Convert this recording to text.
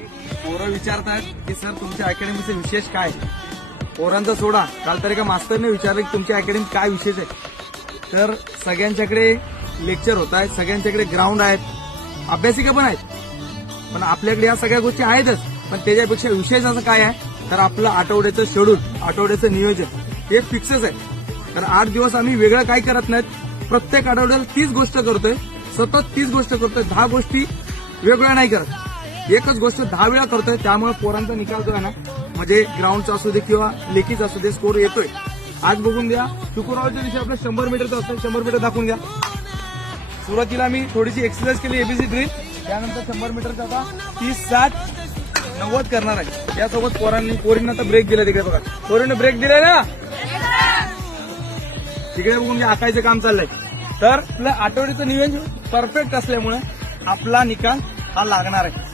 पोरं विचारतात की सर तुमच्या अकॅडमीचे विशेष काय? पोरांचा सोडा, काल तर एका मास्तरने विचारलं की तुमच्या अकॅडमीत काय विशेष आहे. तर सगळ्यांच्याकडे लेक्चर होत आहेत, सगळ्यांच्याकडे ग्राउंड आहेत, अभ्यासिका पण आहेत, पण आपल्याकडे या सगळ्या गोष्टी आहेतच. पण त्याच्यापेक्षा विशेष असं काय आहे तर आपलं आठवड्याचं शेड्यूल, आठवड्याचं नियोजन हे फिक्सच आहे. तर 8 दिवस आम्ही वेगळं काही करत नाहीत. प्रत्येक आठवड्याला 30 गोष्ट करतोय, सतत 30 गोष्ट करतोय. 10 गोष्टी वेगवेगळ्या नाही करत, एकच गोष्ट 10 वेळा करतोय. त्यामुळे पोरांचा निकाल जो आहे ना, म्हणजे ग्राउंडचा असू दे किंवा लेखीचा असू दे, स्कोर येतोय. आज बघून द्या, शुक्रवारच्या दिवशी आपलं 100 मीटरचं असतं, 100 मीटर दाखवून द्या. सुरुवातीला मी थोडीशी एक्सरसाइज केली, एबीसी ड्रिल. त्यानंतर 100 मीटरचा आता 30, 60, 90 करणार आहे. यासोबत पोरींना तर ब्रेक दिला. तिकडे बघा, पोरींना ब्रेक दिलाय ना, तिकडे बघून घ्या, आकायचं काम चाललंय. तर आपलं आठवड्याचं नियोजन परफेक्ट असल्यामुळे आपला निकाल हा लागणार आहे.